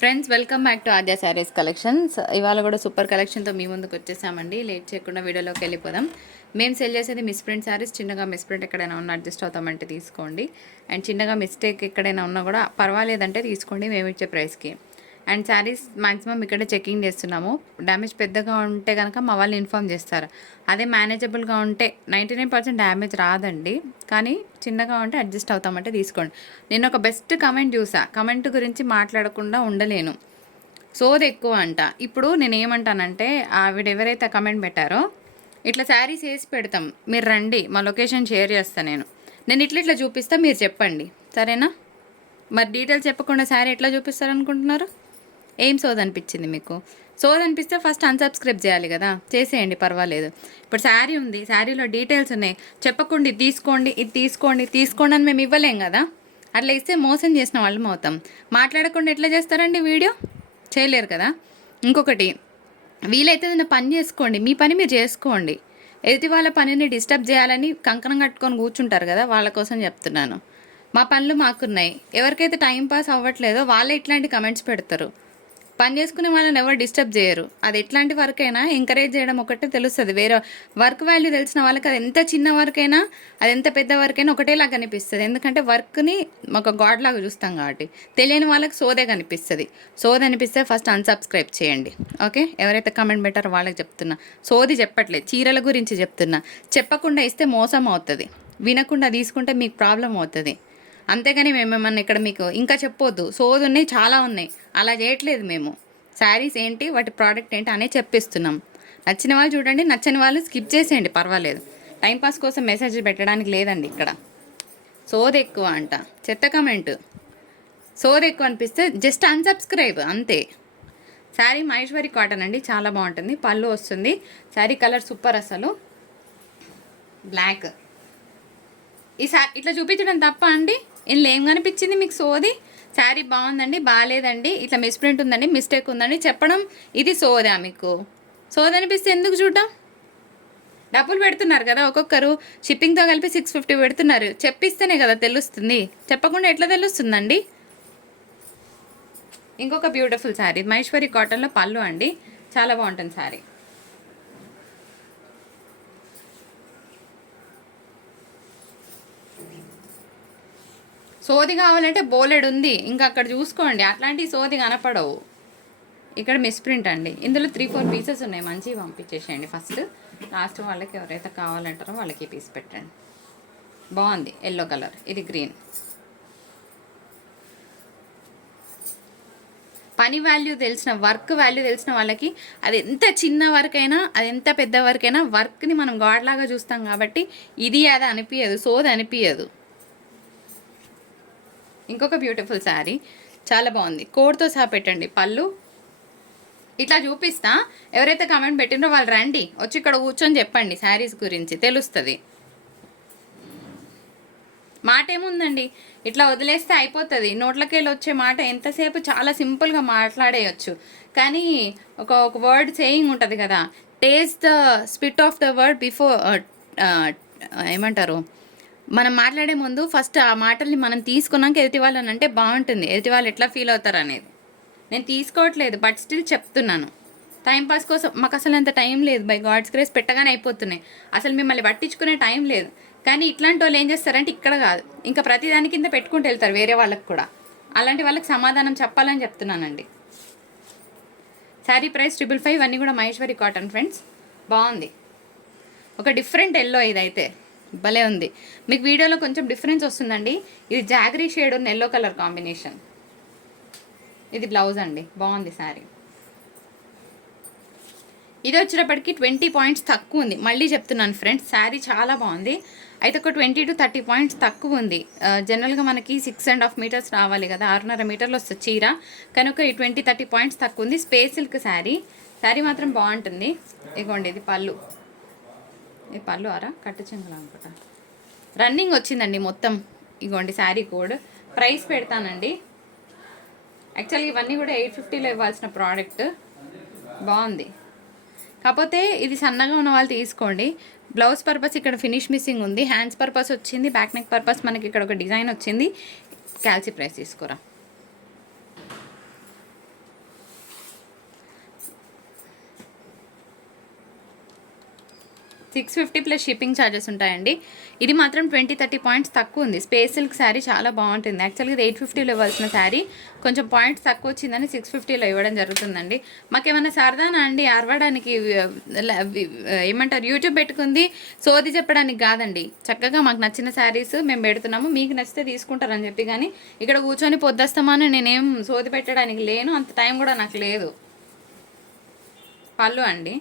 Friends welcome back to Aadya saris collections ఇవాళ కూడా super కలెక్షన్తో మీ ముందుకు వచ్చేసామండి. లేట్ చేయకుండా వీడియోలోకి వెళ్ళిపోదాం. మేము సెల్ చేసేది మిస్ ప్రింట్ శారీస్ చిన్నగా మిస్ ప్రింట్ ఎక్కడైనా ఉన్నా అడ్జస్ట్ అవుతామంటే తీసుకోండి. అండ్ చిన్నగా మిస్టేక్ ఎక్కడైనా ఉన్నా కూడా పర్వాలేదంటే తీసుకోండి. మేము ఇచ్చే ప్రైస్కి అండ్ శారీస్ మాక్సిమం ఇక్కడ చెకింగ్ చేస్తున్నాము. డ్యామేజ్ పెద్దగా ఉంటే కనుక మా వాళ్ళు ఇన్ఫామ్ చేస్తారు. అదే మేనేజబుల్గా ఉంటే నైంటీ నైన్ పర్సెంట్ డ్యామేజ్ రాదండి. కానీ చిన్నగా ఉంటే అడ్జస్ట్ అవుతామంటే తీసుకోండి. నేను ఒక బెస్ట్ కమెంట్ చూసా. కమెంట్ గురించి మాట్లాడకుండా ఉండలేను. సోది ఎక్కువ అంట. ఇప్పుడు నేను ఏమంటానంటే ఆవిడ ఎవరైతే కమెంట్ పెట్టారో ఇట్లా శారీస్ వేసి పెడతాం. మీరు రండి మా లొకేషన్ షేర్ చేస్తాను నేను. నేను ఇట్లా ఇట్లా చూపిస్తా మీరు చెప్పండి. సరేనా? మరి డీటెయిల్స్ చెప్పకుండా శారీ ఎట్లా చూపిస్తారు అనుకుంటున్నారు ఏం సోది అనిపించింది మీకు? సోది అనిపిస్తే ఫస్ట్ అన్సబ్స్క్రైబ్ చేయాలి కదా. చేసేయండి పర్వాలేదు. ఇప్పుడు శారీ ఉంది శారీలో డీటెయిల్స్ ఉన్నాయి. చెప్పకుండా ఇది తీసుకోండి ఇది తీసుకోండి తీసుకోండి అని మేము ఇవ్వలేం కదా. అట్లా ఇస్తే మోసం చేసిన వాళ్ళం అవుతాం. మాట్లాడకుండా ఎట్లా చేస్తారండి వీడియో? చేయలేరు కదా. ఇంకొకటి వీలైతే నేను పని చేసుకోండి మీ పని మీరు చేసుకోండి. ఎదుటి వాళ్ళ పనిని డిస్టర్బ్ చేయాలని కంకణం కట్టుకొని కూర్చుంటారు కదా వాళ్ళ కోసం చెప్తున్నాను. మా పనులు మాకున్నాయి. ఎవరికైతే టైం పాస్ అవ్వట్లేదో వాళ్ళే ఇట్లాంటి కమెంట్స్ పెడతారు. పని చేసుకునే వాళ్ళని ఎవరు డిస్టర్బ్ చేయరు. అది ఎట్లాంటి వర్క్ అయినా ఎంకరేజ్ చేయడం ఒకటే తెలుస్తుంది. వేరే వర్క్ వాల్యూ తెలిసిన వాళ్ళకి అది ఎంత చిన్న వర్క్ అయినా అది ఎంత పెద్ద వర్క్ అయినా ఒకటేలాగా కనిపిస్తుంది ఎందుకంటే వర్క్ని ఒక గాడ్ లాగా చూస్తాం కాబట్టి. తెలియని వాళ్ళకి సోదే కనిపిస్తుంది. సోది అనిపిస్తే ఫస్ట్ అన్సబ్స్క్రైబ్ చేయండి. ఓకే? ఎవరైతే కమెంట్ పెట్టారో వాళ్ళకి చెప్తున్నా. సోది చెప్పట్లేదు. చీరల గురించి చెప్తున్నా. చెప్పకుండా ఇస్తే మోసం అవుతుంది. వినకుండా తీసుకుంటే మీకు ప్రాబ్లం అవుతుంది. అంతేగాని మేము ఏమన్నా ఇక్కడ మీకు ఇంకా చెప్పొద్దు. సోది ఉన్నాయి చాలా ఉన్నాయి. అలా చేయట్లేదు మేము. శారీస్ ఏంటి వాటి ప్రోడక్ట్ ఏంటి అనే చెప్పిస్తున్నాం. నచ్చిన వాళ్ళు చూడండి నచ్చని వాళ్ళు స్కిప్ చేసేయండి పర్వాలేదు. టైంపాస్ కోసం మెసేజ్ పెట్టడానికి లేదండి ఇక్కడ. సోది ఎక్కువ అంట. చెత్త కమెంట్ సోది ఎక్కువ అనిపిస్తే జస్ట్ అన్సబ్స్క్రైబ్ అంతే. శారీ మహేశ్వరి కాటన్ అండి చాలా బాగుంటుంది. పళ్ళు వస్తుంది. శారీ కలర్ సూపర్ అసలు. బ్లాక్ ఈ సా ఇట్లా చూపించడం తప్ప అండి? ఇందులో ఏం కనిపించింది మీకు సోది? శారీ బాగుందండి బాగాలేదండి ఇట్లా మిస్ప్రింట్ ఉందండి మిస్టేక్ ఉందండి. చెప్పడం ఇది సోదా మీకు. సోది అనిపిస్తే ఎందుకు చూడటం డబ్బులు పెడుతున్నారు కదా ఒక్కొక్కరు. షిప్పింగ్తో కలిపి సిక్స్ ఫిఫ్టీ పెడుతున్నారు. చెప్పిస్తేనే కదా తెలుస్తుంది. చెప్పకుండా ఎట్లా తెలుస్తుందండి? ఇంకొక బ్యూటిఫుల్ శారీ. మహేశ్వరి కాటన్లో పళ్ళు అండి. చాలా బాగుంటుంది శారీ. సోది కావాలంటే బోలెడు ఉంది. ఇంకా అక్కడ చూసుకోండి. అట్లాంటి సోది కనపడవు. ఇక్కడ మిస్ప్రింట్ అండి. ఇందులో త్రీ ఫోర్ పీసెస్ ఉన్నాయి. మంచివి పంపించేసేయండి ఫస్ట్ లాస్ట్ వాళ్ళకి ఎవరైతే కావాలంటారో వాళ్ళకి పీస్ పెట్టండి. బాగుంది. ఎల్లో కలర్ ఇది గ్రీన్ పని వాల్యూ తెలిసిన వర్క్ వాల్యూ తెలిసిన వాళ్ళకి అది ఎంత చిన్న వర్క్ అయినా అది ఎంత పెద్ద వర్క్ అయినా వర్క్ని మనం గాడ్లాగా చూస్తాం కాబట్టి ఇది అది అనిపించదు సోది అనిపించదు ఇంకొక బ్యూటిఫుల్ శారీ చాలా బాగుంది. కోడ్తో సహా పెట్టండి. పళ్ళు. ఇట్లా చూపిస్తా. ఎవరైతే కమెంట్ పెట్టినో వాళ్ళు రండి. వచ్చి ఇక్కడ కూర్చొని చెప్పండి శారీస్ గురించి. తెలుస్తుంది. మాట ఏముందండి ఇట్లా వదిలేస్తే అయిపోతుంది. నోట్లకెళ్ళి వచ్చే మాట ఎంతసేపు చాలా సింపుల్గా మాట్లాడేయచ్చు. కానీ ఒక ఒక వర్డ్ సేయింగ్ ఉంటుంది కదా. Taste the spit of the word before ఏమంటారు? మనం మాట్లాడే ముందు ఫస్ట్ ఆ మాటల్ని మనం తీసుకున్నాక ఎదుటి వాళ్ళని అంటే బాగుంటుంది. ఎదుటి వాళ్ళు ఎట్లా ఫీల్ అవుతారు అనేది. నేను తీసుకోవట్లేదు బట్ స్టిల్ చెప్తున్నాను. టైంపాస్ కోసం మాకు అసలు అంత టైం లేదు. బై గాడ్స్ గ్రేస్ పెట్టగానే అయిపోతున్నాయి. అసలు మిమ్మల్ని పట్టించుకునే టైం లేదు. కానీ ఇట్లాంటి వాళ్ళు ఏం చేస్తారంటే ఇక్కడ కాదు. ఇంకా ప్రతి దాని కింద పెట్టుకుంటూ వెళ్తారు వేరే వాళ్ళకి కూడా. అలాంటి వాళ్ళకి సమాధానం చెప్పాలని చెప్తున్నానండి. శారీ ప్రైస్ ట్రిపుల్ ఫైవ్ అన్నీ కూడా మహేశ్వరి కాటన్ ఫ్రెండ్స్ బాగుంది. ఒక డిఫరెంట్ ఎల్లో ఇదైతే. భలే ఉంది. మీకు వీడియోలో కొంచెం డిఫరెన్స్ వస్తుందండి. ఇది జాగరీ షేడ్ ఉన్న ఎల్లో కలర్ కాంబినేషన్. ఇది బ్లౌజ్ అండి. బాగుంది శారీ. ఇది వచ్చేటప్పటికి ట్వంటీ పాయింట్స్ తక్కువ ఉంది. మళ్ళీ చెప్తున్నాను ఫ్రెండ్స్ శారీ చాలా బాగుంది. అయితే ఒక ట్వంటీ టు థర్టీ పాయింట్స్ తక్కువ ఉంది. జనరల్గా మనకి సిక్స్ అండ్ హాఫ్ మీటర్స్ రావాలి కదా ఆరున్నర మీటర్లు వస్తుంది చీర. కనుక ఈ ట్వంటీ థర్టీ పాయింట్స్ తక్కువ ఉంది. Space silk sari. శారీ మాత్రం బాగుంటుంది. ఇగోండి ఇది పళ్ళు. ఈ పళ్ళు ఆరా? కట్టు చెంగులు అనుకుంటా. రన్నింగ్ వచ్చిందండి మొత్తం. ఇగోండి శారీ కోడ్. ప్రైస్ పెడతానండి. యాక్చువల్గా ఇవన్నీ కూడా ఎయిట్ ఫిఫ్టీలో ఇవ్వాల్సిన ప్రోడక్ట్ బాగుంది. కాకపోతే ఇది సన్నగా ఉన్న వాళ్ళు తీసుకోండి. బ్లౌజ్ పర్పస్ ఇక్కడ ఫినిష్ మిస్సింగ్ ఉంది. హ్యాండ్స్ పర్పస్ వచ్చింది. బ్యాక్ నెక్ పర్పస్ మనకి ఇక్కడ ఒక డిజైన్ వచ్చింది. క్యాల్సీ ప్రైస్ తీసుకురా. Six fifty plus shipping charges ఉంటాయండి. ఇది మాత్రం ట్వంటీ థర్టీ పాయింట్స్ తక్కువ ఉంది. స్పేస్ సిల్క్ శారీ చాలా బాగుంటుంది. యాక్చువల్గా ఇది ఎయిట్ ఫిఫ్టీలో ఇవ్వాల్సిన శారీ కొంచెం పాయింట్స్ తక్కువ వచ్చిందని సిక్స్ ఫిఫ్టీలో ఇవ్వడం జరుగుతుందండి. మాకేమైనా సరదానా అండి? అరవడానికి ఏమంటారు? యూట్యూబ్ పెట్టుకుంది. సోది చెప్పడానికి కాదండి. చక్కగా మాకు నచ్చిన శారీస్ మేము పెడుతున్నాము. మీకు నచ్చితే తీసుకుంటారని చెప్పి కానీ ఇక్కడ కూర్చొని పొద్దుస్తామని నేనేం సోది పెట్టడానికి లేను. అంత టైం కూడా నాకు లేదు. పళ్ళు అండి.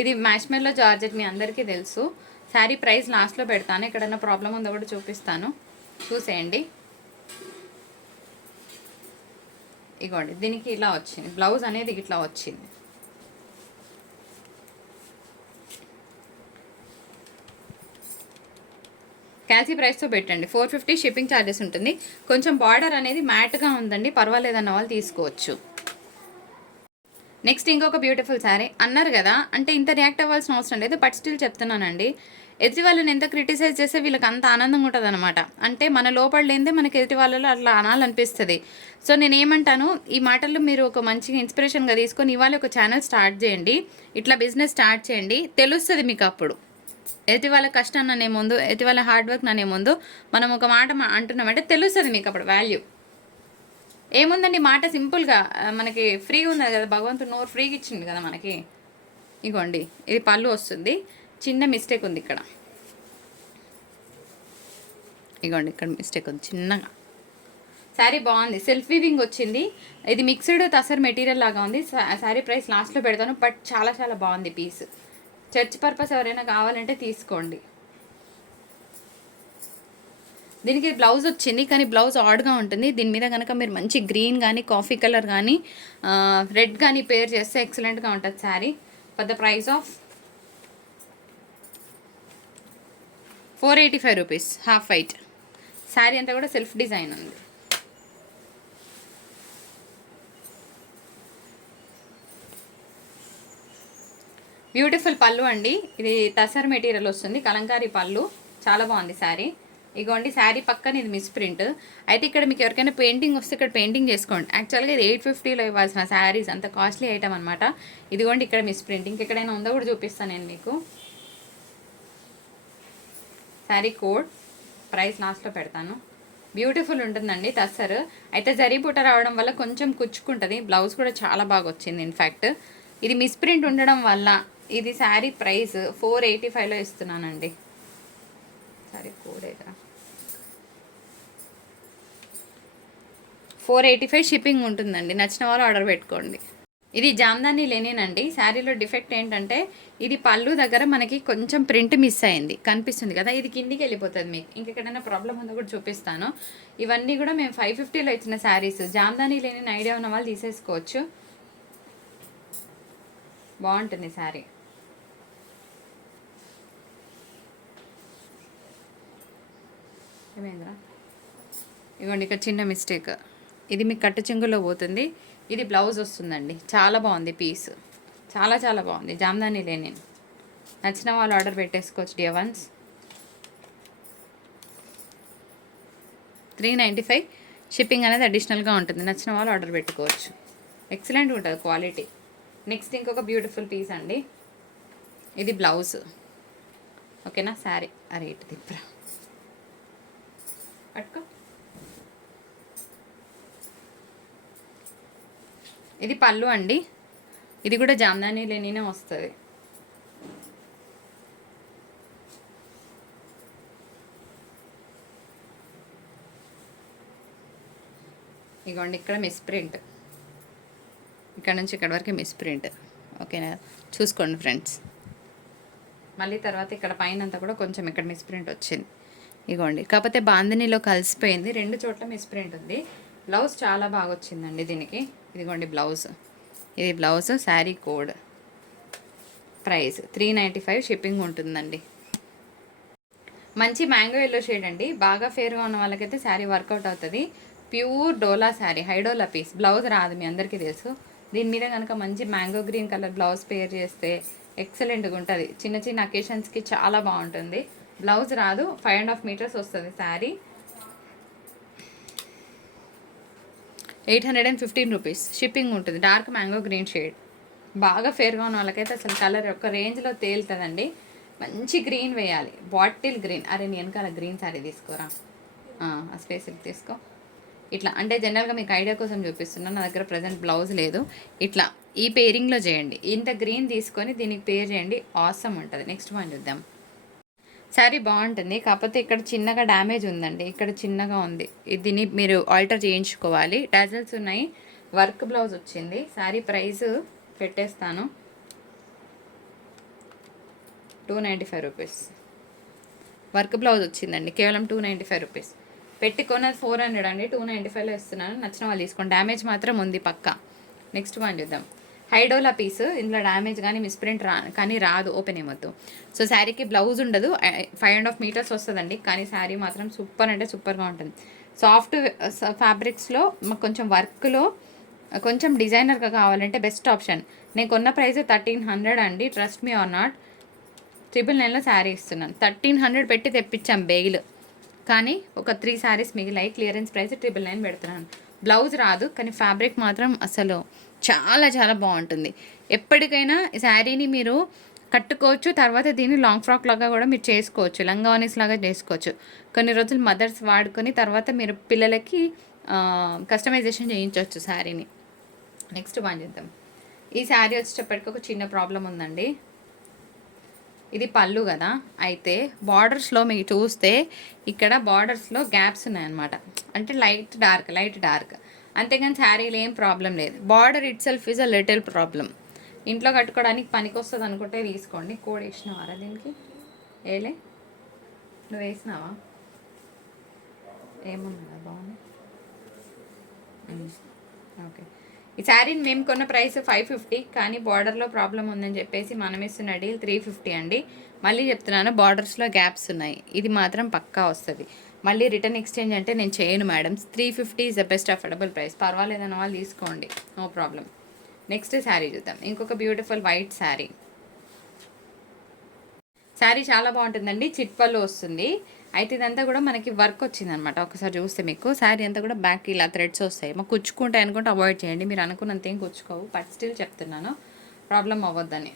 ఇది మ్యాష్మెల్లో జార్జెట్ మీ అందరికీ తెలుసు. శారీ ప్రైస్ లాస్ట్లో పెడతాను. ఎక్కడైనా ప్రాబ్లం ఉందో కూడా చూపిస్తాను. చూసేయండి. ఇగోండి దీనికి ఇలా వచ్చింది. బ్లౌజ్ అనేది ఇట్లా వచ్చింది. క్యాల్సీ ప్రైస్తో పెట్టండి. ఫోర్ ఫిఫ్టీ షిప్పింగ్ ఛార్జెస్ ఉంటుంది. కొంచెం బార్డర్ అనేది మ్యాట్గా ఉందండి. పర్వాలేదన్న వాళ్ళు తీసుకోవచ్చు. నెక్స్ట్ ఇంకొక బ్యూటిఫుల్ శారీ అన్నారు కదా అంటే ఇంత రియాక్ట్ అవ్వాల్సిన అవసరం లేదు బట్ స్టిల్ చెప్తున్నానండి. ఎదుటి వాళ్ళని ఎంత క్రిటిసైజ్ చేస్తే వీళ్ళకి అంత ఆనందంగా ఉంటుంది అనమాట అంటే మన లోపల లేనిదే మనకి ఎదుటి వాళ్ళలో అట్లా అనాలనిపిస్తుంది. సో నేను ఏమంటాను ఈ మాటలు మీరు ఒక మంచిగా ఇన్స్పిరేషన్గా తీసుకొని ఇవాళ ఒక ఛానల్ స్టార్ట్ చేయండి. ఇట్లా బిజినెస్ స్టార్ట్ చేయండి. తెలుస్తుంది మీకు అప్పుడు. ఎదుటి వాళ్ళ కష్టం అనే ముందు ఎదుటి వాళ్ళ హార్డ్ వర్క్ అనే ముందు మనం ఒక మాట అంటున్నామంటే తెలుస్తుంది మీకు అప్పుడు వాల్యూ ఏముందండి మాట సింపుల్గా మనకి ఫ్రీ ఉంది కదా భగవంతుడు నోరు ఫ్రీగా ఇచ్చింది కదా మనకి. ఇగోండి ఇది పళ్ళు వస్తుంది. చిన్న మిస్టేక్ ఉంది ఇక్కడ. ఇగోండి ఇక్కడ మిస్టేక్ ఉంది చిన్నగా. శారీ బాగుంది సెల్ఫ్ వీవింగ్ వచ్చింది. ఇది మిక్స్డ్ తసర్ మెటీరియల్ లాగా ఉంది. శారీ ప్రైస్ లాస్ట్లో పెడతాను బట్ చాలా చాలా బాగుంది పీస్. చర్చ్ పర్పస్ ఎవరైనా కావాలంటే తీసుకోండి. దీనికి బ్లౌజ్ వచ్చింది కానీ బ్లౌజ్ ఆడ్గా ఉంటుంది. దీని మీద కనుక మీరు మంచి గ్రీన్ కానీ కాఫీ కలర్ కానీ రెడ్ కానీ పేర్ చేస్తే ఎక్సలెంట్గా ఉంటుంది sari. For the price of four eighty five rupees half white sari అంతా కూడా సెల్ఫ్ డిజైన్ ఉంది. బ్యూటిఫుల్ పళ్ళు అండి. ఇది తసర్ మెటీరియల్ వస్తుంది కలంకారీ పళ్ళు. చాలా బాగుంది శారీ. ఇగోండి శారీ పక్కన ఇది మిస్ ప్రింట్. అయితే ఇక్కడ మీకు ఎవరికైనా పెయింటింగ్ వస్తే ఇక్కడ పెయింటింగ్ చేసుకోండి. యాక్చువల్గా ఇది ఎయిట్ ఫిఫ్టీలో ఇవ్వాల్సిన శారీస్ అంత కాస్ట్లీ ఐటమ్ అనమాట ఇదిగోండి ఇక్కడ మిస్ ప్రింట్ ఇంకెక్కడైనా ఉందో కూడా చూపిస్తాను నేను మీకు. శారీ కోడ్ ప్రైస్ లాస్ట్లో పెడతాను. బ్యూటిఫుల్ ఉంటుందండి తస్సర్. అయితే జరీ బుట్ట రావడం వల్ల కొంచెం కుచ్చుకుంటుంది. బ్లౌజ్ కూడా చాలా బాగా వచ్చింది ఇన్ఫ్యాక్ట్ ఇది మిస్ప్రింట్ ఉండడం వల్ల ఇది శారీ ప్రైస్ ఫోర్ ఎయిటీ ఫైవ్లో ఇస్తున్నానండి. Sari four eighty five shipping ఉంటుందండి. నచ్చిన వాళ్ళు ఆర్డర్ పెట్టుకోండి. ఇది జామ్దాని లేనేనండి శారీలో డిఫెక్ట్ ఏంటంటే ఇది పళ్ళు దగ్గర మనకి కొంచెం ప్రింట్ మిస్ అయింది. కనిపిస్తుంది కదా? ఇది కిందికి వెళ్ళిపోతుంది మీకు. ఇంకెక్కడైనా ప్రాబ్లం ఉందో కూడా చూపిస్తాను. ఇవన్నీ కూడా మేము ఫైవ్ ఫిఫ్టీలో ఇచ్చిన శారీస్. జామ్దాని లేని ఐడియా ఉన్న వాళ్ళు తీసేసుకోవచ్చు. బాగుంటుంది శారీ. ఏమైందిరా ఇవ్వండి ఇక్కడ చిన్న మిస్టేక్. ఇది మీకు కట్టు చెంగులో పోతుంది. ఇది బ్లౌజ్ వస్తుందండి. చాలా బాగుంది పీస్. చాలా చాలా బాగుంది. జామ్దాని లేని నచ్చిన వాళ్ళు ఆర్డర్ పెట్టేసుకోవచ్చు dear ones. Three ninety five. Shipping అనేది అడిషనల్గా ఉంటుంది. నచ్చిన వాళ్ళు ఆర్డర్ పెట్టుకోవచ్చు. ఎక్సలెంట్ ఉంటుంది క్వాలిటీ. నెక్స్ట్ ఇంకొక బ్యూటిఫుల్ పీస్ అండి. ఇది బ్లౌజ్. ఓకేనా? శారీ. అరే ఇటు దిప్రా పట్టుకో. ఇది పళ్ళు అండి. ఇది కూడా జామ్దాని లేనినే వస్తుంది. ఇగోండి ఇక్కడ మిస్ ప్రింట్. ఇక్కడ నుంచి ఇక్కడ వరకు మిస్ ప్రింట్. ఓకేనా? చూసుకోండి ఫ్రెండ్స్. మళ్ళీ తర్వాత ఇక్కడ పైన అంతా కూడా కొంచెం ఇక్కడ మిస్ ప్రింట్ వచ్చింది. ఇగోండి. కాకపోతే బాందినీలో కలిసిపోయింది. రెండు చోట్ల మిస్ ప్రింట్ ఉంది. బ్లౌజ్ చాలా బాగా వచ్చిందండి దీనికి. ఇదిగోండి బ్లౌజ్. ఇది blouse sari code. Price three ninety five shipping ఉంటుందండి. మంచి మ్యాంగో ఎల్లో షేడ్ అండి. బాగా ఫేర్గా ఉన్న వాళ్ళకైతే శారీ వర్కౌట్ అవుతుంది. ప్యూర్ డోలా శారీ హైడోలా పీస్. బ్లౌజ్ రాదు మీ అందరికీ తెలుసు. దీని మీద కనుక మంచి mango green colour blouse pair చేస్తే ఎక్సలెంట్గా ఉంటుంది. చిన్న చిన్న అకేషన్స్కి చాలా బాగుంటుంది. బ్లౌజ్ రాదు ఫైవ్ అండ్ హాఫ్ మీటర్స్ వస్తుంది sari. Eight hundred and fifteen rupees shipping ఉంటుంది. డార్క్ మ్యాంగో గ్రీన్ షేడ్ బాగా ఫేర్గా ఉన్న వాళ్ళకైతే అసలు కలర్ ఒక రేంజ్లో తేలుతుందండి. మంచి గ్రీన్ వేయాలి. బాటిల్ గ్రీన్ అరే నేను వెనకాల గ్రీన్ శారీ తీసుకోరా? ఆ స్పేసిఫిక్ తీసుకో. ఇట్లా అంటే జనరల్గా మీకు ఐడియా కోసం చూపిస్తున్నాను నా దగ్గర ప్రజెంట్ బ్లౌజ్ లేదు. ఇట్లా ఈ పేరింగ్లో చేయండి. ఇంత గ్రీన్ తీసుకొని దీనికి పేర్ చేయండి. ఆసమ్ ఉంటుంది. నెక్స్ట్ వన్ చూద్దాం. శారీ బాగుంటుంది. కాకపోతే ఇక్కడ చిన్నగా డ్యామేజ్ ఉందండి. ఇక్కడ చిన్నగా ఉంది. దీన్ని మీరు ఆల్టర్ చేయించుకోవాలి. డాజల్స్ ఉన్నాయి. వర్క్ బ్లౌజ్ వచ్చింది. శారీ ప్రైస్ పెట్టేస్తాను. Two ninety five rupees. Work blouse వచ్చిందండి. కేవలం టూ నైంటీ ఫైవ్ రూపీస్. పెట్టి కొన్నది ఫోర్ హండ్రెడ్ అండి. టూ నైంటీ ఫైవ్లో ఇస్తున్నాను. నచ్చిన వాళ్ళు తీసుకోండి. డ్యామేజ్ మాత్రం ఉంది పక్క. నెక్స్ట్ వన్ చూద్దాం. హైడోలా పీస్ ఇందులో డ్యామేజ్ కానీ మిస్ప్రింట్ రా కానీ రాదు ఓపెన్ ఏమొద్దు. సో శారీకి బ్లౌజ్ ఉండదు ఫైవ్ అండ్ హాఫ్ మీటర్స్ వస్తుందండి కానీ శారీ మాత్రం సూపర్ అంటే సూపర్గా ఉంటుంది. సాఫ్ట్ ఫ్యాబ్రిక్స్లో మాకు కొంచెం వర్క్లో కొంచెం డిజైనర్గా కావాలంటే బెస్ట్ ఆప్షన్. నేను కొన్న ప్రైస్ థర్టీన్ హండ్రెడ్ అండి trust me or not. Triple నైన్లో శారీ ఇస్తున్నాను. థర్టీన్ హండ్రెడ్ పెట్టి తెప్పించాం బెయిల్. కానీ ఒక త్రీ శారీస్ మిగిలాయి క్లియరెన్స్ ప్రైస్ ట్రిపుల్ నైన్ పెడుతున్నాను. బ్లౌజ్ రాదు కానీ ఫ్యాబ్రిక్ మాత్రం అసలు చాలా చాలా బాగుంటుంది. ఎప్పటికైనా ఈ శారీని మీరు కట్టుకోవచ్చు తర్వాత దీన్ని లాంగ్ ఫ్రాక్ లాగా కూడా మీరు చేసుకోవచ్చు లంగావనీస్ లాగా చేసుకోవచ్చు. కొన్ని రోజులు మదర్స్ వాడుకొని తర్వాత మీరు పిల్లలకి కస్టమైజేషన్ చేయించవచ్చు శారీని. నెక్స్ట్ బాగా చేద్దాం. ఈ శారీ వచ్చేటప్పటికి ఒక చిన్న ప్రాబ్లం ఉందండి. ఇది పళ్ళు కదా. అయితే బార్డర్స్లో మీకు చూస్తే ఇక్కడ బార్డర్స్లో గ్యాప్స్ ఉన్నాయన్నమాట. అంటే లైట్ డార్క్ లైట్ డార్క్. అంతేగాని శారీలో ఏం ప్రాబ్లం లేదు. Border itself is a little problem ఇంట్లో కట్టుకోవడానికి పనికి వస్తుంది అనుకుంటే తీసుకోండి. కోడ్ వేసినవారా దీనికి? ఏలే నువ్వు వేసినావా? ఏమన్నా బాగుంది. ఓకే. ఈ శారీని మేము కొన్న ప్రైస్ ఫైవ్ ఫిఫ్టీ కానీ బార్డర్లో ప్రాబ్లం ఉందని చెప్పేసి మనం ఇస్తున్న డీల్ త్రీ ఫిఫ్టీ అండి. మళ్ళీ చెప్తున్నాను బార్డర్స్లో గ్యాప్స్ ఉన్నాయి. ఇది మాత్రం పక్కా వస్తుంది. మళ్ళీ రిటర్న్ ఎక్స్చేంజ్ అంటే నేను చేయను madam. Three fifty is the best affordable price. పర్వాలేదన్న వాళ్ళు తీసుకోండి. No problem. నెక్స్ట్ శారీ చూద్దాం. ఇంకొక బ్యూటిఫుల్ వైట్ శారీ. శారీ చాలా బాగుంటుందండి. చిట్పల్లో వస్తుంది. అయితే ఇదంతా కూడా మనకి వర్క్ వచ్చింది అనమాట ఒకసారి చూస్తే మీకు. శారీ అంతా కూడా బ్యాక్ ఇలా థ్రెడ్స్ వస్తాయి. మాకు కుచ్చుకుంటాయి అనుకుంటే అవాయిడ్ చేయండి. మీరు అనుకున్నంత ఏం కుచ్చుకోవు. బట్ స్టిల్ చెప్తున్నాను. ప్రాబ్లం అవ్వద్దని.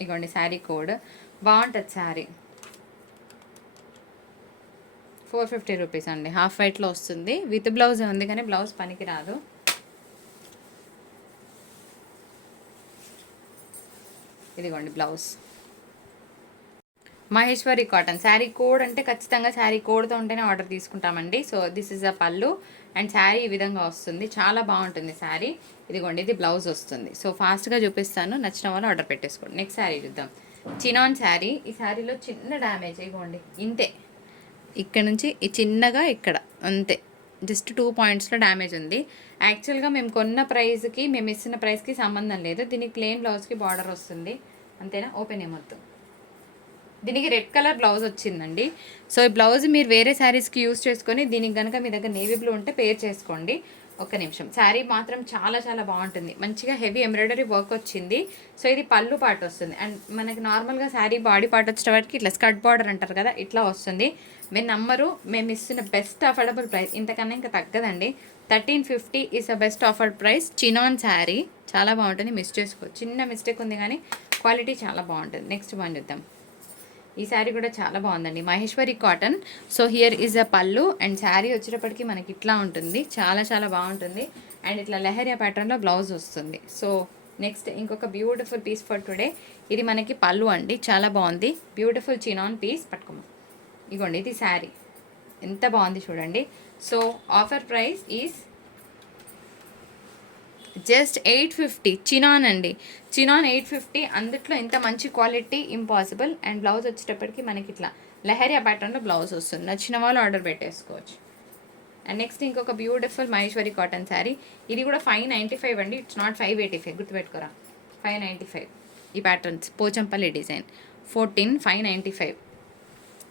ఇగోండి శారీ కోడ్. బాగుంటుంది శారీ. ఫోర్ ఫిఫ్టీ రూపీస్ అండి. హాఫ్ వైట్లో వస్తుంది. విత్ బ్లౌజ్ ఉంది కానీ బ్లౌజ్ పనికి రాదు ఇదిగోండి blouse. Maheshwari cotton. Sari code అంటే ఖచ్చితంగా శారీ కోడ్తో ఉంటేనే ఆర్డర్ తీసుకుంటామండి. సో దిస్ ఇస్ అ పళ్ళు. అండ్ శారీ ఈ విధంగా వస్తుంది. చాలా బాగుంటుంది శారీ. ఇదిగోండి ఇది బ్లౌజ్ వస్తుంది. సో ఫాస్ట్గా చూపిస్తాను. నచ్చిన వాళ్ళు ఆర్డర్ పెట్టేసుకోండి. నెక్స్ట్ శారీ చూద్దాం. చినాన్ శారీ. ఈ శారీలో చిన్న డ్యామేజ్. ఇదిగోండి ఇంతే. ఇక్కడ నుంచి ఈ చిన్నగా ఇక్కడ అంతే. జస్ట్ టూ పాయింట్స్లో డ్యామేజ్ ఉంది. యాక్చువల్గా మేము కొన్న ప్రైస్కి మేము ఇస్తున్న ప్రైస్కి సంబంధం లేదు. దీనికి ప్లెయిన్ బ్లౌజ్కి బార్డర్ వస్తుంది. అంతేనా? ఓపెన్ ఏమొద్దు దీనికి రెడ్ కలర్ బ్లౌజ్ వచ్చిందండి. సో ఈ బ్లౌజ్ మీరు వేరే శారీస్కి యూస్ చేసుకొని దీనికి కనుక మీ దగ్గర నేవీ బ్లూ ఉంటే పేర్ చేసుకోండి. ఒక్క నిమిషం. శారీ మాత్రం చాలా చాలా బాగుంటుంది. మంచిగా హెవీ ఎంబ్రాయిడరీ వర్క్ వచ్చింది. సో ఇది పళ్ళు పాట వస్తుంది. అండ్ మనకి నార్మల్గా శారీ బాడీ పార్ట్ వచ్చేటప్పటికి ఇట్లా స్కర్ట్ బార్డర్ అంటారు కదా ఇట్లా వస్తుంది. మేము నమ్మరు మేము ఇస్తున్న బెస్ట్ అఫోర్డబుల్ ప్రైస్. ఇంతకన్నా ఇంకా తగ్గదండి. Thirteen fifty is a best offered price chinon sari. చాలా బాగుంటుంది. మిస్ చేసుకో. చిన్న మిస్టేక్ ఉంది కానీ క్వాలిటీ చాలా బాగుంటుంది. నెక్స్ట్ వన్ చూద్దాం. ఈ శారీ కూడా చాలా బాగుందండి. Maheshwari cotton. So here is a pallu. And sari వచ్చేటప్పటికి మనకి ఇట్లా ఉంటుంది. చాలా చాలా బాగుంటుంది. అండ్ ఇట్లా లెహరియా ప్యాటర్న్లో బ్లౌజ్ వస్తుంది. సో నెక్స్ట్ ఇంకొక బ్యూటిఫుల్ పీస్ ఫర్ టుడే ఇది మనకి పళ్ళు అండి. చాలా బాగుంది. బ్యూటిఫుల్ చినాన్ పీస్ పట్టుకోమా. ఇగోండి ఇది శారీ. ఎంత బాగుంది చూడండి. So offer price is just eight fifty. Chinon అండి. Chinon eight fifty. అందుట్లో ఇంత మంచి క్వాలిటీ ఇంపాసిబుల్. అండ్ బ్లౌజ్ వచ్చేటప్పటికి మనకి ఇట్లా లెహరియా ప్యాటర్న్లో బ్లౌజ్ వస్తుంది. నచ్చిన వాళ్ళు ఆర్డర్ పెట్టేసుకోవచ్చు. అండ్ నెక్స్ట్ ఇంకొక బ్యూటిఫుల్ మహేశ్వరి కాటన్ శారీ. ఇది కూడా ఫైవ్ నైంటీ ఫైవ్ అండి. It's not five eighty five. గుర్తుపెట్టుకోరా. Five ninety five. ఈ patterns. Pochampally design. Fourteen five ninety five.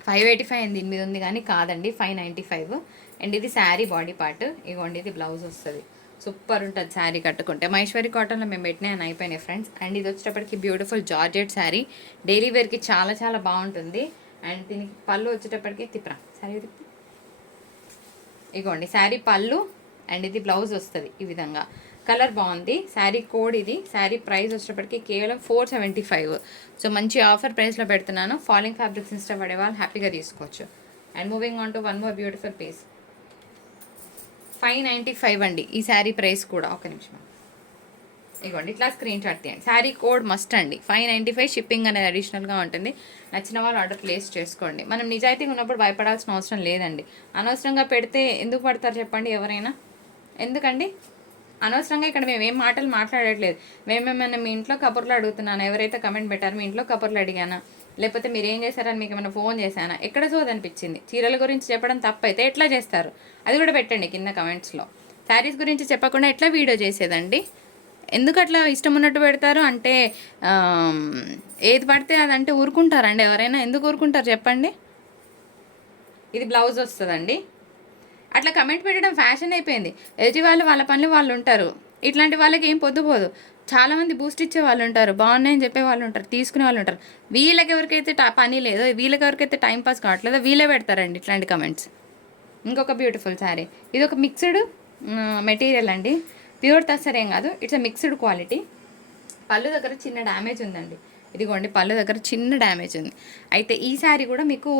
Five eighty five దీని మీద ఉంది కానీ కాదండి. Five ninety five. అండ్ ఇది శారీ బాడీ పార్ట్. ఇగోండి ఇది బ్లౌజ్ వస్తుంది. సూపర్ ఉంటుంది శారీ కట్టుకుంటే. మహేశ్వరి కాటన్లో మేము పెట్టినాయని అయిపోయినాయి ఫ్రెండ్స్. అండ్ ఇది వచ్చేటప్పటికి బ్యూటిఫుల్ జార్జెట్ శారీ. డైలీ వేర్కి చాలా చాలా బాగుంటుంది. అండ్ దీనికి పళ్ళు వచ్చేటప్పటికి తిప్పరా శారీ ఇగోండి శారీ పళ్ళు అండ్ ఇది బ్లౌజ్ వస్తుంది ఈ విధంగా. కలర్ బాగుంది. శారీ కోడ్ ఇది. శారీ ప్రైస్ వచ్చేటప్పటికి కేవలం ఫోర్ సెవెంటీ ఫైవ్. సో మంచి ఆఫర్ ప్రైస్లో పెడుతున్నాను. ఫాలింగ్ ఫ్యాబ్రిక్స్ ఇన్స్టా పడే వాళ్ళు హ్యాపీగా తీసుకోవచ్చు. And moving on to one more beautiful piece. Five ninety five అండి. ఈ శారీ ప్రైస్ కూడా ఒక నిమిషం. ఇదిగోండి ఇట్లా స్క్రీన్ షాట్ తీయండి. శారీ కోడ్ మస్ట్ అండి. ఫైవ్ నైంటీ ఫైవ్ షిప్పింగ్ అనేది అడిషనల్గా ఉంటుంది. నచ్చిన వాళ్ళు ఆర్డర్ ప్లేస్ చేసుకోండి. మనం నిజాయితీగా ఉన్నప్పుడు భయపడాల్సిన అవసరం లేదండి. అనవసరంగా పెడితే ఎందుకు పడతారు చెప్పండి ఎవరైనా? ఎందుకండి? అనవసరంగా ఇక్కడ మేము ఏం మాటలు మాట్లాడట్లేదు. మేమేమైనా మీ ఇంట్లో కబుర్లు అడుగుతున్నాను? ఎవరైతే కమెంట్ పెట్టారు మీ ఇంట్లో కబుర్లు అడిగానా? లేకపోతే మీరు ఏం చేశారని మీకు ఏమైనా ఫోన్ చేశానా? ఎక్కడ చూదనిపించింది చీరల గురించి చెప్పడం తప్పైతే ఎట్లా చేస్తారు? అది కూడా పెట్టండి కింద కమెంట్స్లో. శారీస్ గురించి చెప్పకుండా ఎట్లా వీడియో చేసేదండి? ఎందుకు అట్లా ఇష్టం ఉన్నట్టు పెడతారు? అంటే ఏది పడితే అదంటే ఊరుకుంటారండి ఎవరైనా. ఎందుకు ఊరుకుంటారు చెప్పండి? ఇది బ్లౌజ్ వస్తుందండి. అట్లా కమెంట్ పెట్టడం ఫ్యాషన్ అయిపోయింది. ఎదుటి వాళ్ళు వాళ్ళ పనులు వాళ్ళు ఉంటారు. ఇట్లాంటి వాళ్ళకి ఏం పొద్దుపోదు చాలామంది బూస్ట్ ఇచ్చే వాళ్ళు ఉంటారు. బాగున్నాయని చెప్పే వాళ్ళు ఉంటారు. తీసుకునే వాళ్ళు ఉంటారు. వీళ్ళకి ఎవరికైతే పని లేదో వీళ్ళకి ఎవరికైతే టైం పాస్ కావట్లేదో వీళ్ళే పెడతారండి ఇట్లాంటి కమెంట్స్ ఇంకొక బ్యూటిఫుల్ శారీ ఇది ఒక మిక్స్డ్ మెటీరియల్ అండి. ప్యూర్ తస్సరేం కాదు. ఇట్స్ అ మిక్స్డ్ క్వాలిటీ పళ్ళు దగ్గర చిన్న డ్యామేజ్ ఉందండి. ఇదిగోండి పళ్ళు దగ్గర చిన్న డ్యామేజ్ ఉంది. అయితే ఈ శారీ కూడా మీకు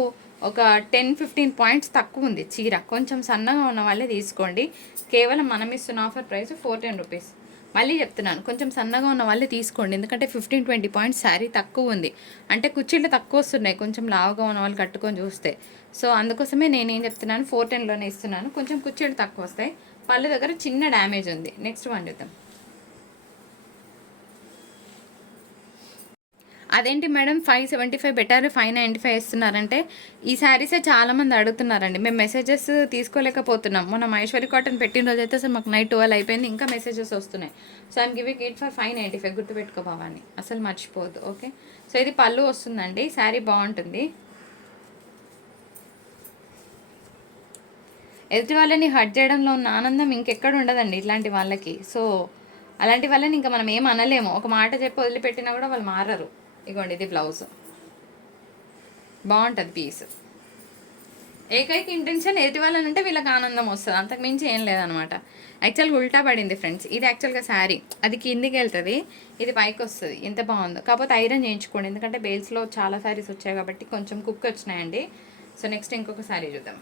ఒక టెన్ ఫిఫ్టీన్ పాయింట్స్ తక్కువ ఉంది. చీర కొంచెం సన్నగా ఉన్న వాళ్ళే తీసుకోండి. కేవలం మనం ఇస్తున్న offer price four ten rupees మళ్ళీ చెప్తున్నాను కొంచెం సన్నగా ఉన్న వాళ్ళే తీసుకోండి. ఎందుకంటే ఫిఫ్టీన్ ట్వంటీ పాయింట్స్ శారీ తక్కువ ఉంది. అంటే కుర్చీలు తక్కువ వస్తున్నాయి కొంచెం లావుగా ఉన్న వాళ్ళు కట్టుకొని చూస్తే. సో అందుకోసమే నేనేం చెప్తున్నాను ఫోర్ టెన్లోనే ఇస్తున్నాను. కొంచెం కుర్చీలు తక్కువ వస్తాయి. పళ్ళు దగ్గర చిన్న డ్యామేజ్ ఉంది. నెక్స్ట్ వన్ చూద్దాం. అదేంటి madam five seventy five better five ninety five ఇస్తున్నారంటే ఈ శారీసే చాలామంది అడుగుతున్నారండి. మేము మెసేజెస్ తీసుకోలేకపోతున్నాం. మొన్న మహేశ్వరి కాటన్ పెట్టిన రోజు అయితే అసలు మాకు నైట్ ట్వెల్వ్ అయిపోయింది ఇంకా మెసేజెస్ వస్తున్నాయి. So I'm giving it for five ninety five గుర్తుపెట్టుకో భావాన్ని అసలు మర్చిపోవద్దు ఓకే? సో ఇది పళ్ళు వస్తుందండి. శారీ బాగుంటుంది. ఎదుటి వాళ్ళని హర్ట్ చేయడంలో ఉన్న ఆనందం ఇంకెక్కడ ఉండదండి ఇట్లాంటి వాళ్ళకి. సో అలాంటి వాళ్ళని ఇంకా మనం ఏం అనలేము. ఒక మాట చెప్పి వదిలిపెట్టినా కూడా వాళ్ళు మారరు. ఇగోండి ఇది బ్లౌజ్ బాగుంటుంది పీస్ ఏకైక ఇంటెన్షన్ ఎదుటి వాళ్ళనంటే వీళ్ళకి ఆనందం వస్తుంది. అంతకు మించి ఏం లేదనమాట. యాక్చువల్గా ఉల్టా పడింది ఫ్రెండ్స్ ఇది యాక్చువల్గా శారీ అది కిందికి వెళ్తుంది. ఇది పైకి వస్తుంది. ఎంత బాగుందో. కాకపోతే ఐరన్ చేయించుకోండి. ఎందుకంటే బేల్స్లో చాలా శారీస్ వచ్చాయి కాబట్టి కొంచెం కుక్ వచ్చినాయండి. సో నెక్స్ట్ ఇంకొక శారీ చూద్దాం.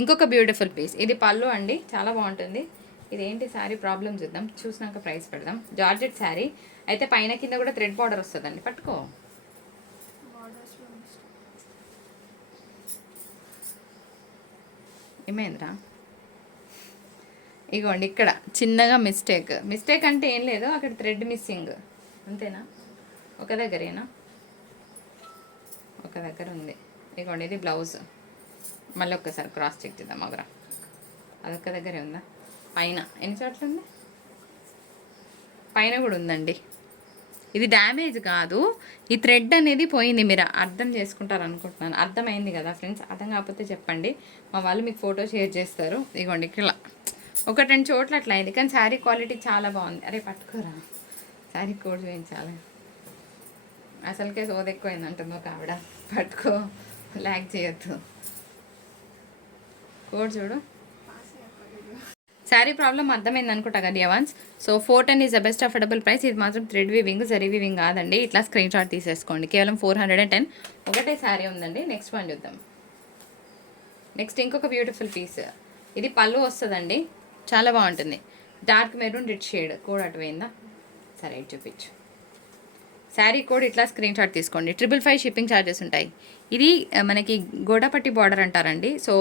ఇంకొక బ్యూటిఫుల్ పీస్ ఇది పళ్ళు అండి. చాలా బాగుంటుంది. ఇది ఏంటి శారీ ప్రాబ్లమ్ చూద్దాం. చూసినాక ప్రైస్ పెడదాం. జార్జెట్ శారీ అయితే పైన కింద కూడా థ్రెడ్ బార్డర్ వస్తుందండి. పట్టుకో. ఏమైందిరా? ఇగోండి ఇక్కడ. చిన్నగా మిస్టేక్ మిస్టేక్ అంటే ఏం లేదు. అక్కడ థ్రెడ్ మిస్సింగ్ అంతేనా? ఒక దగ్గరేనా? ఒక దగ్గర ఉంది. ఇగోండి ఇది బ్లౌజ్ మళ్ళీ ఒక్కసారి క్రాస్ చెక్ చేద్దాం అగరా అదొక్క దగ్గరే ఉందా? పైన. ఎన్ని చోట్ల ఉంది పైన కూడా ఉందండి. ఇది డ్యామేజ్ కాదు. ఈ థ్రెడ్ అనేది పోయింది. మీరు అర్థం చేసుకుంటారు అనుకుంటున్నాను. అర్థమైంది కదా ఫ్రెండ్స్? అర్థం కాకపోతే చెప్పండి. మా వాళ్ళు మీకు ఫోటో షేర్ చేస్తారు. ఇగోండి ఇలా ఒక రెండు చోట్ల అట్లా అయింది. కానీ శారీ క్వాలిటీ చాలా బాగుంది. అరే పట్టుకోరా. శారీ కోడ్ చూపించాలి. అసలుకే సోది ఎక్కువైంది అంటుంది ఒక ఆవిడ. పట్టుకో. ల్యాక్ చేయొద్దు. కోడ్ చూడు. శారీ ప్రాబ్లం అర్థమైంది అనుకుంటా కదా యవాన్స్ so four ten is the best affordable price ఇది మాత్రం థ్రెడ్ వీవింగ్ జరీ వీవింగ్ కాదండి. ఇట్లా స్క్రీన్ షాట్ తీసేసుకోండి. కేవలం ఫోర్ హండ్రెడ్ అండ్ టెన్ ఒకటే శారీ ఉందండి. నెక్స్ట్ వన్ చూద్దాం. నెక్స్ట్ ఇంకొక బ్యూటిఫుల్ పీస్ ఇది పళ్ళు వస్తుందండి. చాలా బాగుంటుంది. డార్క్ మెరూన్ రెడ్ షేడ్ కూడా అటు పోయిందా? సరే చూపించు. శారీ కోడ్ ఇట్లా స్క్రీన్ షాట్ తీసుకోండి. ట్రిపుల్ ఫైవ్ షిప్పింగ్ ఛార్జెస్ ఉంటాయి. ఇది మనకి గోడపట్టి బార్డర్ అంటారండి. సో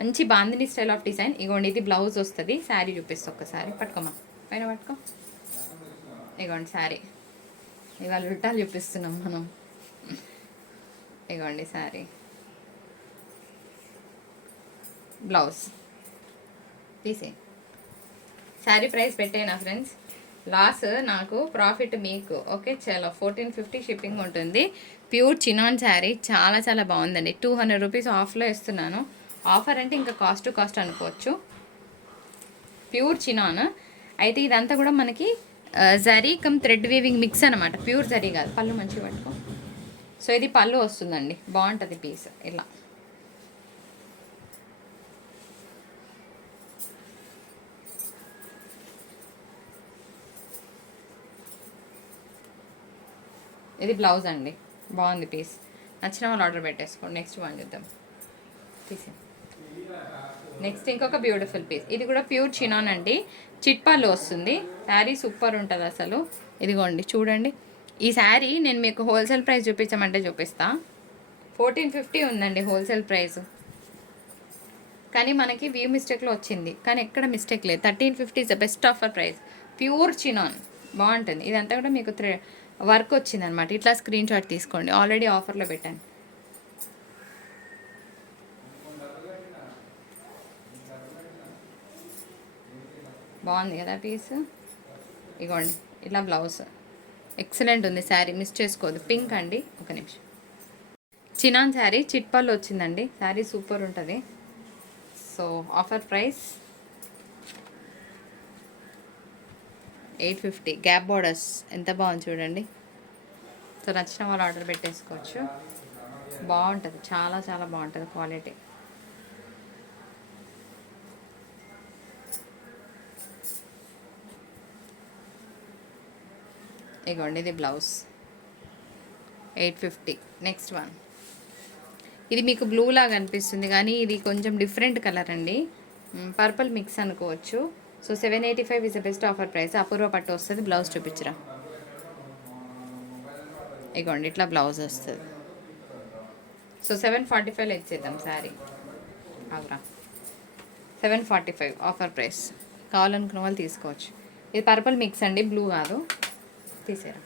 మంచి బాందిని స్టైల్ ఆఫ్ డిజైన్ ఇగోండి ఇది బ్లౌజ్ వస్తుంది. శారీ చూపిస్తా ఒక్కసారి. పట్టుకోమా? పైన పట్టుకో. ఇగోండి శారీ. ఇవాళ ఉల్టాలు చూపిస్తున్నాం మనం. ఇగోండి శారీ. బ్లౌజ్ తీసే శారీ ప్రైస్ పెట్టేనా ఫ్రెండ్స్ లాస్ నాకు ప్రాఫిట్ మీకు. ఓకే చాలా ఫోర్టీన్ ఫిఫ్టీ షిప్పింగ్ ఉంటుంది. ప్యూర్ చినాన్ శారీ చాలా చాలా బాగుందండి. టూ హండ్రెడ్ రూపీస్ ఆఫ్లో ఇస్తున్నాను. ఆఫర్ అంటే ఇంకా కాస్ట్ టు కాస్ట్ అనుకోవచ్చు. Pure chinon. అయితే ఇదంతా కూడా మనకి zari come thread weaving mix అనమాట ప్యూర్ జరీ కాదు. పళ్ళు మంచిగా పట్టుకో. సో ఇది పళ్ళు వస్తుందండి. బాగుంటుంది పీస్. ఇలా. ఇది బ్లౌజ్ అండి. బాగుంది పీస్. నచ్చిన వాళ్ళు ఆర్డర్ పెట్టేసుకోండి. నెక్స్ట్ వన్ చూద్దాం. తీసి నెక్స్ట్ ఇంకొక బ్యూటిఫుల్ పీస్ ఇది కూడా ప్యూర్ చినాన్ అండి. చిట్పాలో వస్తుంది. శారీ సూపర్ ఉంటుంది అసలు. ఇదిగోండి చూడండి. ఈ శారీ నేను మీకు హోల్సేల్ ప్రైస్ చూపించమంటే చూపిస్తా. ఫోర్టీన్ ఫిఫ్టీ ఉందండి హోల్సేల్ ప్రైస్ కానీ మనకి వ్యూ మిస్టేక్లో వచ్చింది. కానీ ఎక్కడ మిస్టేక్ లేదు. Thirteen fifty is the best offer price pure chinon బాగుంటుంది. ఇదంతా కూడా మీకు త్రీ వర్క్ వచ్చింది అనమాట ఇట్లా స్క్రీన్ షాట్ తీసుకోండి. ఆల్రెడీ ఆఫర్లో పెట్టాను. బాగుంది కదా పీస్? ఇగోండి. ఇట్లా బ్లౌజ్. ఎక్సలెంట్ ఉంది శారీ. మిస్ చేసుకోదు. పింక్ అండి. ఒక నిమిషం. చినాన్ శారీ. చిట్పల్లు వచ్చిందండి. శారీ సూపర్ ఉంటుంది. So offer price eight fifty. Gap borders ఎంత బాగుంది చూడండి. సో నచ్చిన వాళ్ళు ఆర్డర్ పెట్టేసుకోవచ్చు. బాగుంటుంది. చాలా చాలా బాగుంటుంది క్వాలిటీ ఇగోండి ఇది blouse eight fifty. Next one ఇది మీకు బ్లూ లాగా అనిపిస్తుంది కానీ ఇది కొంచెం డిఫరెంట్ కలర్ అండి. పర్పుల్ మిక్స్ అనుకోవచ్చు. So seven eighty five is the best offer price Apoorva పట్టు వస్తుంది బ్లౌజ్ చూపించరా. ఇగోండి ఇట్లా బ్లౌజ్ వస్తుంది. సో సెవెన్ ఫార్టీ ఫైవ్లో ఇచ్చేద్దాం శారీ అవురా. Seven forty five offer price కావాలనుకున్న వాళ్ళు తీసుకోవచ్చు. ఇది పర్పుల్ మిక్స్ అండి బ్లూ కాదు. తీసేరా.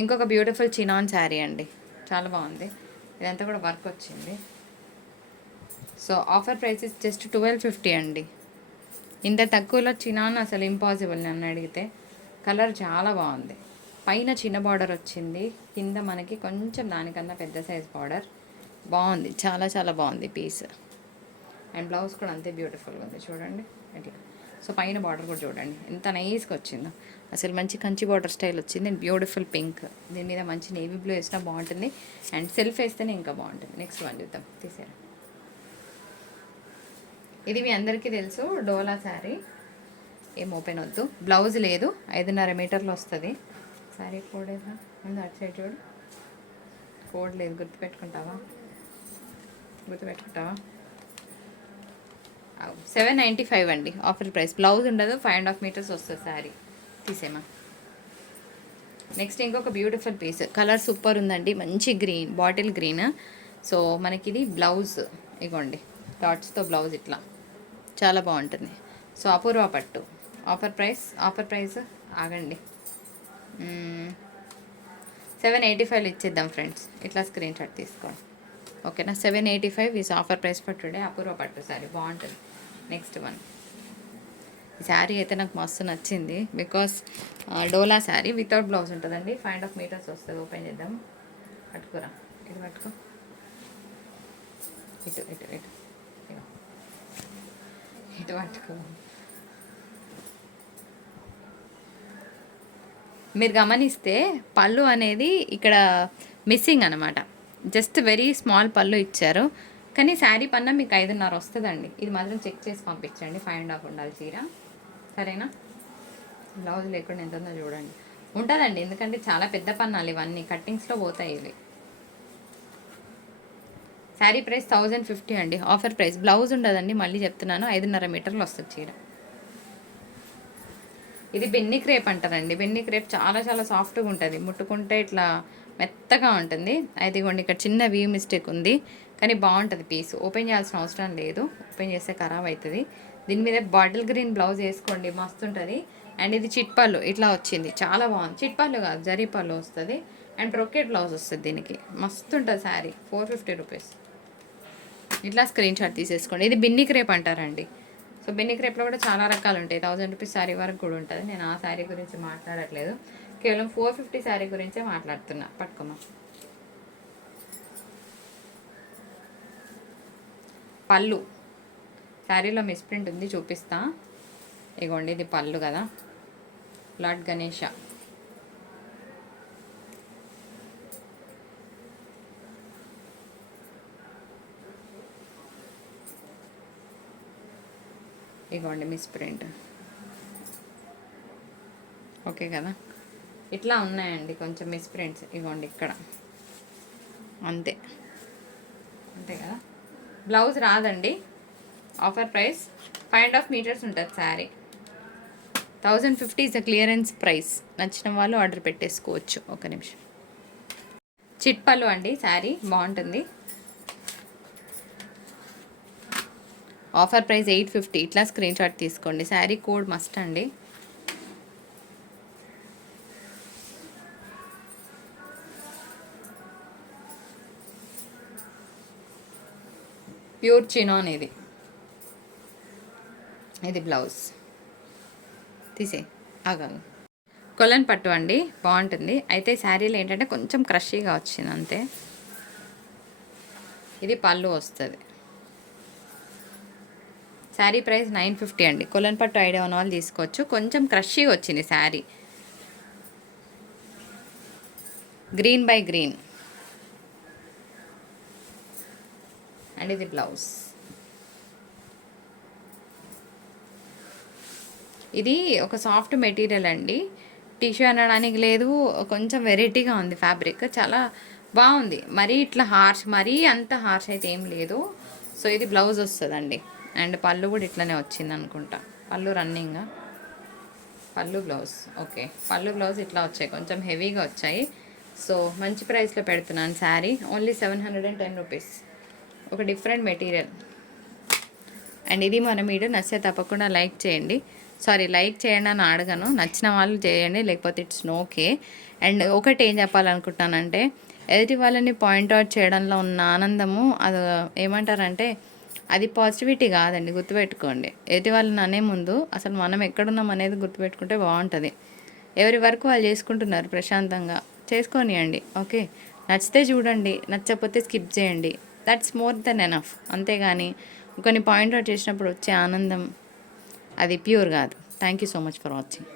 ఇంకొక బ్యూటిఫుల్ చినాన్ శారీ అండి. చాలా బాగుంది. ఇదంతా కూడా వర్క్ వచ్చింది. So offer price just twelve fifty అండి. ఇంత తక్కువలో చినాన్ అసలు ఇంపాసిబుల్ నన్ను అడిగితే. కలర్ చాలా బాగుంది. పైన చిన్న బార్డర్ వచ్చింది. కింద మనకి కొంచెం దానికన్నా పెద్ద సైజ్ బార్డర్ బాగుంది. చాలా చాలా బాగుంది పీస్ అండ్ బ్లౌజ్ కూడా అంతే బ్యూటిఫుల్గా ఉంది. చూడండి. అట్లా. సో పైన బార్డర్ కూడా చూడండి. ఎంత నైస్గా వచ్చిందో. అసలు మంచి కంచి బార్డర్ స్టైల్ వచ్చింది. అండ్ బ్యూటిఫుల్ పింక్ దీని మీద మంచి నేవీ బ్లూ వేసినా బాగుంటుంది. అండ్ సెల్ఫ్ వేస్తేనే ఇంకా బాగుంటుంది. నెక్స్ట్ వన్ చూద్దాం. తీసారా ఇది మీ అందరికీ తెలుసు డోలా శారీ. ఏం ఓపెన్ వద్దు. బ్లౌజ్ లేదు ఐదున్నర మీటర్లు వస్తుంది. శారీ కోడ్ ఏదా ముందు అటు సైడ్ చూడు. కోడ్ లేదు గుర్తుపెట్టుకుంటావా? గుర్తుపెట్టుకుంటావా? సెవెన్ నైంటీ ఫైవ్ అండి ఆఫర్ ప్రైస్ బ్లౌజ్ ఉండదు ఫైవ్ అండ్ హాఫ్ మీటర్స్ వస్తుంది శారీ తీసేమా నెక్స్ట్ ఇంకొక బ్యూటిఫుల్ పీస్ కలర్ సూపర్ ఉందండి మంచి గ్రీన్ బాటిల్ గ్రీన్ సో మనకి ఇది బ్లౌజ్ ఇగోండి డాట్స్తో బ్లౌజ్ ఇట్లా. చాలా బాగుంటుంది. సో అపూర్వ పట్టు. ఆఫర్ ప్రైస్ ఆఫర్ ప్రైస్ ఆగండి. సెవెన్ ఎయిటీ ఫైవ్లో ఇచ్చేద్దాం ఫ్రెండ్స్. ఇట్లా స్క్రీన్ షాట్ తీసుకోండి. ఓకేనా? Seven eighty five is offer price for today Apoorva పట్టు సారీ బాగుంటుంది. నెక్స్ట్ వన్ ఈ శారీ అయితే నాకు మస్తు నచ్చింది. Because Dola sari without blouse ఉంటుందండి. ఫైవ్ అండ్ హాఫ్ మీటర్స్ వస్తుంది. ఓపెన్ చేద్దాం. పట్టుకురా. ఇటు పట్టుకో. ఇటు ఇటు ఇటు. ఇటు పట్టుకో మీరు గమనిస్తే పళ్ళు అనేది ఇక్కడ మిస్సింగ్ అనమాట జస్ట్ వెరీ స్మాల్ పళ్ళు ఇచ్చారు. కానీ శారీ పన్న మీకు ఐదున్నర వస్తుందండి. ఇది మాత్రం చెక్ చేసి పంపించండి. ఫైవ్ అండ్ హాఫ్ ఉండాలి చీర. సరేనా? బ్లౌజ్ లేకుండా ఎంత ఉందో చూడండి. ఉంటుందండి. ఎందుకంటే చాలా పెద్ద పన్నాలు ఇవన్నీ. కట్టింగ్స్లో పోతాయి ఇవి. శారీ ప్రైస్ థౌజండ్ ఫిఫ్టీ అండి. Offer price. బ్లౌజ్ ఉండదండి మళ్ళీ చెప్తున్నాను. ఐదున్నర మీటర్లు వస్తుంది చీర. ఇది బెన్ని క్రేప్ అంటారండి. బెన్ని క్రేప్ చాలా చాలా సాఫ్ట్గా ఉంటుంది. ముట్టుకుంటే ఇట్లా మెత్తగా ఉంటుంది. అయితే ఇగోండి ఇక్కడ చిన్న వ్యూ మిస్టేక్ ఉంది. కానీ బాగుంటుంది పీస్ ఓపెన్ చేయాల్సిన అవసరం లేదు. ఓపెన్ చేస్తే ఖరాబ్ అవుతుంది. దీని మీద బాటిల్ గ్రీన్ బ్లౌజ్ వేసుకోండి. మస్తు ఉంటుంది. అండ్ ఇది చిట్పాలు ఇట్లా వచ్చింది. చాలా బాగుంది. చిట్పాలు కాదు జరీ పళ్ళు వస్తుంది. అండ్ బ్రొకెట్ బ్లౌజ్ వస్తుంది దీనికి. మస్తు ఉంటుంది శారీ. ఫోర్ ఫిఫ్టీ రూపీస్ ఇట్లా స్క్రీన్ షాట్ తీసేసుకోండి. ఇది బిన్ని క్రేప్ అంటారండి. సో బిన్ని క్రేప్లో కూడా చాలా రకాలు ఉంటాయి. థౌజండ్ రూపీస్ శారీ వరకు కూడా ఉంటుంది. నేను ఆ శారీ గురించి మాట్లాడట్లేదు. కేవలం ఫోర్ ఫిఫ్టీ శారీ గురించే మాట్లాడుతున్నా. పట్టుకోమా. పళ్ళు. శారీలో మిస్ప్రింట్ ఉంది చూపిస్తా. ఇగోండి ఇది పళ్ళు కదా. లార్డ్ గణేష. ఇగోండి మిస్ ప్రింట్. ఓకే కదా? ఇట్లా ఉన్నాయండి కొంచెం మిస్ ప్రింట్స్. ఇగోండి ఇక్కడ. అంతే. అంతే కదా? బ్లౌజ్ రాదండి. Offer price five and half meters ఉంటుంది sari. Thousand fifty is the clearance price. నచ్చిన వాళ్ళు ఆర్డర్ పెట్టేసుకోవచ్చు. ఒక నిమిషం. చిట్పల్లు అండి శారీ. బాగుంటుంది. Offer price eight fifty. ఇట్లా స్క్రీన్ షాట్ తీసుకోండి. శారీ కోడ్ మస్ట్ అండి. ప్యూర్ చినాన్ ఇది ఇది బ్లౌజ్. తీసే ఆగా. కొలన్ పట్టు అండి. బాగుంటుంది. అయితే శారీలో ఏంటంటే కొంచెం క్రషీగా వచ్చింది అంతే. ఇది పళ్ళు వస్తుంది. శారీ ప్రైస్ నైన్ ఫిఫ్టీ అండి. కొలన్ పట్టు ఐడియా ఉన్న వాళ్ళు తీసుకోవచ్చు. కొంచెం క్రష్గా వచ్చింది sari. Green by green. And ఇది బ్లౌజ్. ఇది ఒక సాఫ్ట్ మెటీరియల్ అండి. టిష్యూ అనడానికి లేదు. కొంచెం వెరైటీగా ఉంది ఫ్యాబ్రిక్. చాలా బాగుంది. మరీ ఇట్లా హార్ష్ మరీ అంత హార్ష్ అయితే ఏం లేదు. సో ఇది బ్లౌజ్ వస్తుందండి. అండ్ పళ్ళు కూడా ఇట్లనే వచ్చింది అనుకుంటా పళ్ళు రన్నింగ్. పళ్ళు బ్లౌజ్ ఓకే. పళ్ళు బ్లౌజ్ ఇట్లా వచ్చాయి. కొంచెం హెవీగా వచ్చాయి. సో మంచి ప్రైస్లో పెడుతున్నాను sari. Only seven hundred and ten rupees. ఒక డిఫరెంట్ మెటీరియల్. అండ్ ఇది మన వీడియో నచ్చే తప్పకుండా లైక్ చేయండి. సారీ లైక్ చేయండి అని అడగను. నచ్చిన వాళ్ళు చేయండి లేకపోతే ఇట్స్ నోకే అండ్ ఒకటి ఏం చెప్పాలనుకుంటానంటే ఎదుటి వాళ్ళని పాయింట్అవుట్ చేయడంలో ఉన్న ఆనందము అది ఏమంటారంటే అది పాజిటివిటీ కాదండి గుర్తుపెట్టుకోండి. ఎదుటి వాళ్ళని అనే ముందు అసలు మనం ఎక్కడున్నాం అనేది గుర్తుపెట్టుకుంటే బాగుంటుంది. ఎవరి వరకు వాళ్ళు చేసుకుంటున్నారు ప్రశాంతంగా చేసుకోనియండి ఓకే? నచ్చితే చూడండి నచ్చకపోతే స్కిప్ చేయండి. దట్స్ మోర్ దెన్ ఎనఫ్ అంతేగాని కొన్ని పాయింట్అవుట్ చేసినప్పుడు వచ్చే ఆనందం అది ప్యూర్ కాదు. Thank you so much for watching